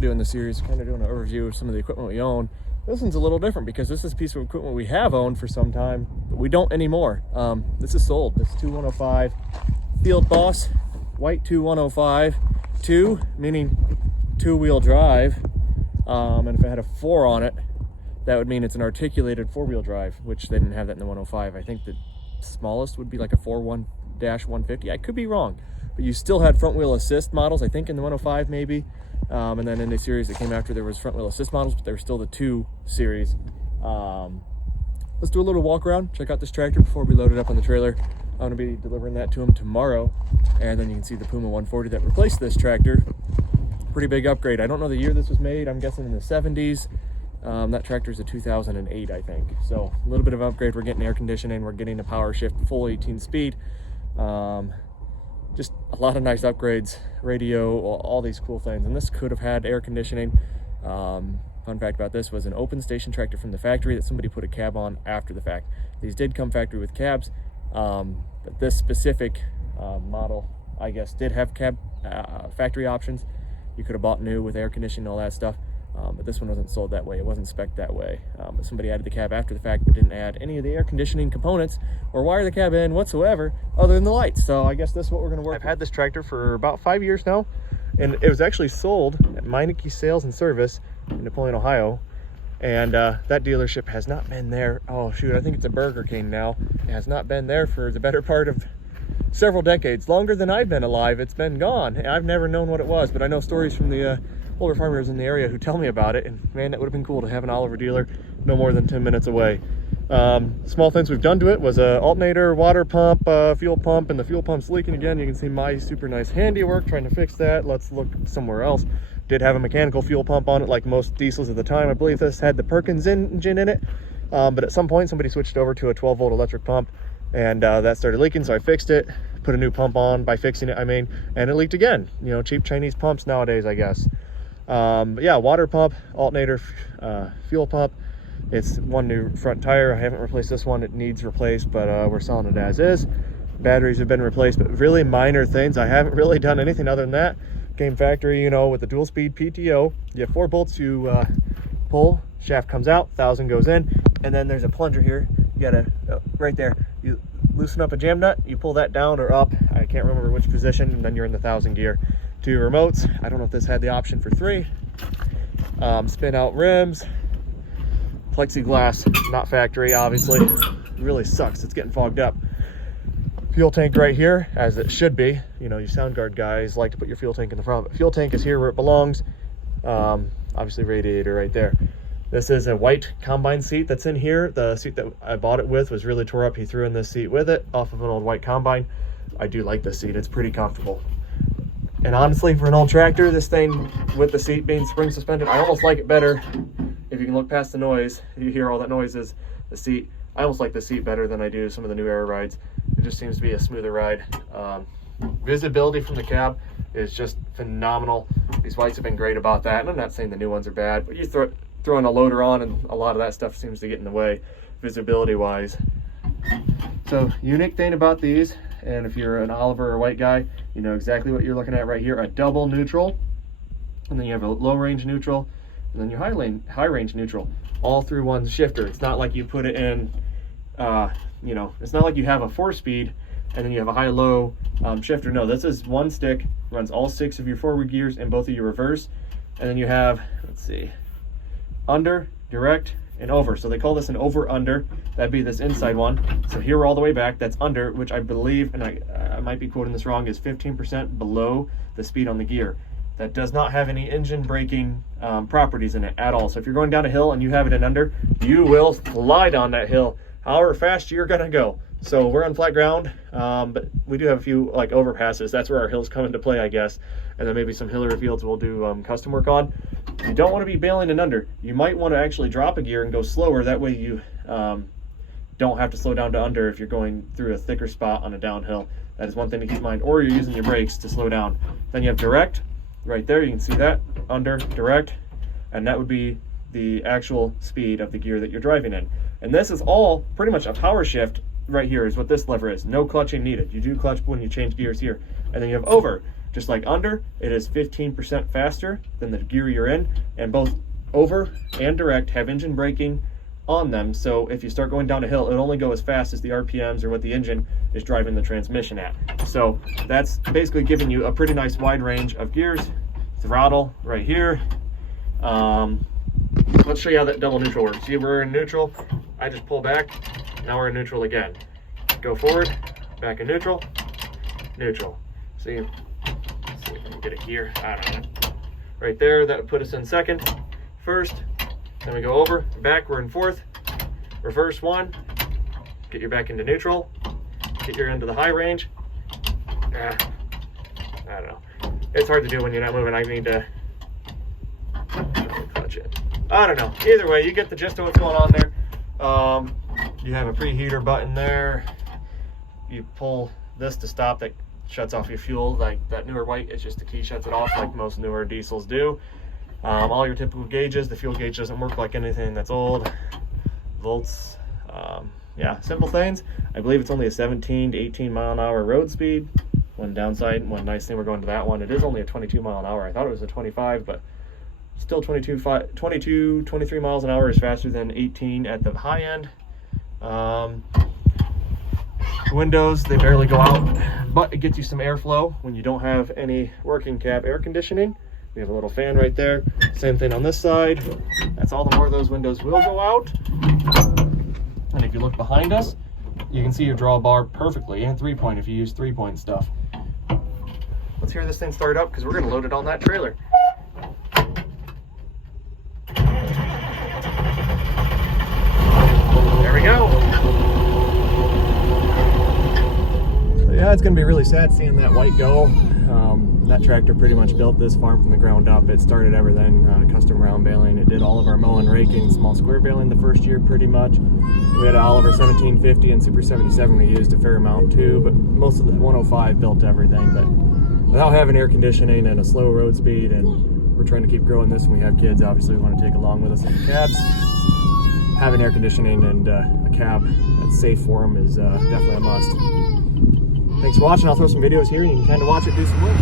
video in the series, kind of doing an overview of some of the equipment we own. This one's a little different because this is a piece of equipment we have owned for some time, but we don't anymore. This is sold. This 2105 Field Boss White 2105 2, meaning two-wheel drive. And if it had a 4 on it, that would mean it's an articulated four-wheel drive, which they didn't have that in the 105. I think the smallest would be like a 4.1-150. I could be wrong, but you still had front wheel assist models, I think, in the 105 maybe. And then in the series that came after, there was front wheel assist models, but they were still the 2 series. Let's do a little walk around, check out this tractor before we load it up on the trailer. I'm gonna be delivering that to him tomorrow. And then you can see the Puma 140 that replaced this tractor. Pretty big upgrade. I don't know the year this was made. I'm guessing in the 70s. That tractor's a 2008, I think. So a little bit of upgrade. We're getting air conditioning. We're getting a power shift, full 18 speed. Just a lot of nice upgrades, radio, all these cool things. And this could have had air conditioning. Fun fact about this was an open station tractor from the factory that somebody put a cab on after the fact. These did come factory with cabs, but this specific model, I guess, did have cab factory options. You could have bought new with air conditioning and all that stuff, but this one wasn't sold that way. It wasn't spec'd that way. But somebody added the cab after the fact, but didn't add any of the air conditioning components or wire the cab in whatsoever other than the lights. So I guess this is what we're going to work with. I've had this tractor for about 5 years now, and it was actually sold at Meineke Sales and Service in Napoleon, Ohio. And that dealership has not been there. Oh shoot, I think it's a Burger King now. It has not been there for the better part of several decades. Longer than I've been alive, it's been gone. I've never known what it was, but I know stories from the older farmers in the area who tell me about it, and man, that would have been cool to have an Oliver dealer no more than 10 minutes away. Small things we've done to it was a alternator, water pump, fuel pump, and the fuel pump's leaking again. You can see my super nice handiwork trying to fix that. Let's look somewhere else. Did have a mechanical fuel pump on it like most diesels at the time. I believe this had the Perkins engine in it, but at some point somebody switched over to a 12-volt electric pump, and that started leaking, so I fixed it, put a new pump on by fixing it, and it leaked again. You know, cheap Chinese pumps nowadays, I guess. But yeah, water pump, alternator, fuel pump. It's one new front tire. I haven't replaced this one. It needs replaced, but we're selling it as is. Batteries have been replaced, but really minor things. I haven't really done anything other than that. Came factory, you know, with the dual speed PTO. You have 4 bolts you pull, shaft comes out, 1,000 goes in, and then there's a plunger here. You gotta, right there, you loosen up a jam nut, you pull that down or up, I can't remember which position, and then you're in the 1,000 gear. 2 remotes. I don't know if this had the option for 3. Spin out rims, plexiglass, not factory, obviously. It really sucks, it's getting fogged up. Fuel tank right here, as it should be. You know, you SoundGuard guys like to put your fuel tank in the front, but fuel tank is here where it belongs. Obviously radiator right there. This is a white combine seat that's in here. The seat that I bought it with was really tore up. He threw in this seat with it off of an old white combine. I do like this seat, it's pretty comfortable. And honestly, for an old tractor, this thing with the seat being spring suspended, I almost like it better. If you can look past the noise, you hear all that noise is the seat. I almost like the seat better than I do some of the new era rides. It just seems to be a smoother ride. Visibility from the cab is just phenomenal. These whites have been great about that, and I'm not saying the new ones are bad, but you throw in a loader on and a lot of that stuff seems to get in the way visibility wise. So unique thing about these, and if you're an Oliver or white guy, you know exactly what you're looking at right here. A double neutral, and then you have a low range neutral, and then your high range neutral, all through one shifter. It's not like you put it in, you know, it's not like you have a 4-speed and then you have a high-low shifter. No, this is one stick, runs all 6 of your forward gears and both of your reverse, and then you have, let's see, under, direct, and over. So they call this an over-under. That'd be this inside one. So here we're all the way back. That's under, which I believe, and I might be quoting this wrong, is 15% below the speed on the gear. That does not have any engine braking properties in it at all. So if you're going down a hill and you have it in under, you will slide on that hill however fast you're gonna go. So we're on flat ground, but we do have a few like overpasses. That's where our hills come into play, I guess. And then maybe some hillier fields we'll do custom work on. You don't want to be bailing and under. You might want to actually drop a gear and go slower. That way you don't have to slow down to under if you're going through a thicker spot on a downhill. That is one thing to keep in mind. Or you're using your brakes to slow down. Then you have direct right there. You can see that, under, direct, and that would be the actual speed of the gear that you're driving in. And this is all pretty much a power shift right here is what this lever is. No clutching needed. You do clutch when you change gears here. And then you have over. just like under, it is 15% faster than the gear you're in, and both over and direct have engine braking on them. So if you start going down a hill, it only go as fast as the RPMs or what the engine is driving the transmission at. So that's basically giving you a pretty nice wide range of gears. Throttle right here. Let's show you how that double neutral works. See, we're in neutral. I just pull back. Now we're in neutral again. Go forward, back in neutral, neutral. See, let's see if I can get it here. I don't know. Right there, that would put us in second. First, then we go over, back, we're in fourth. Reverse one, get your back into neutral, get your into the high range. I don't know. It's hard to do when you're not moving. I need to clutch it. I don't know. Either way, you get the gist of what's going on there. You have a preheater button there. You pull this to stop. That shuts off your fuel. Like that newer white, it's just the key shuts it off like most newer diesels do. All your typical gauges. The fuel gauge doesn't work like anything that's old. Volts. Yeah, simple things. I believe it's only a 17 to 18 mile an hour road speed. One downside, one nice thing, we're going to that one. It is only a 22 mile an hour. I thought it was a 25, but still 22, 23 miles an hour is faster than 18 at the high end. Windows, they barely go out, but it gets you some airflow when you don't have any working cab air conditioning. We have a little fan right there. Same thing on this side. That's all the more those windows will go out. And if you look behind us, you can see your drawbar perfectly, and 3-point if you use 3-point stuff. Let's hear this thing start up because we're going to load it on that trailer. There we go. So yeah, it's going to be really sad seeing that white go. That tractor pretty much built this farm from the ground up. It started everything, custom round baling. It did all of our mowing, raking, small square baling the first year pretty much. We had Oliver 1750 and Super 77 we used a fair amount too, but most of the 105 built everything. But without having air conditioning and a slow road speed, and we're trying to keep growing this, and we have kids obviously we want to take along with us in the cabs. Having air conditioning and a cab that's safe for them is definitely a must. Thanks for watching. I'll throw some videos here and you can kind of watch it do some work.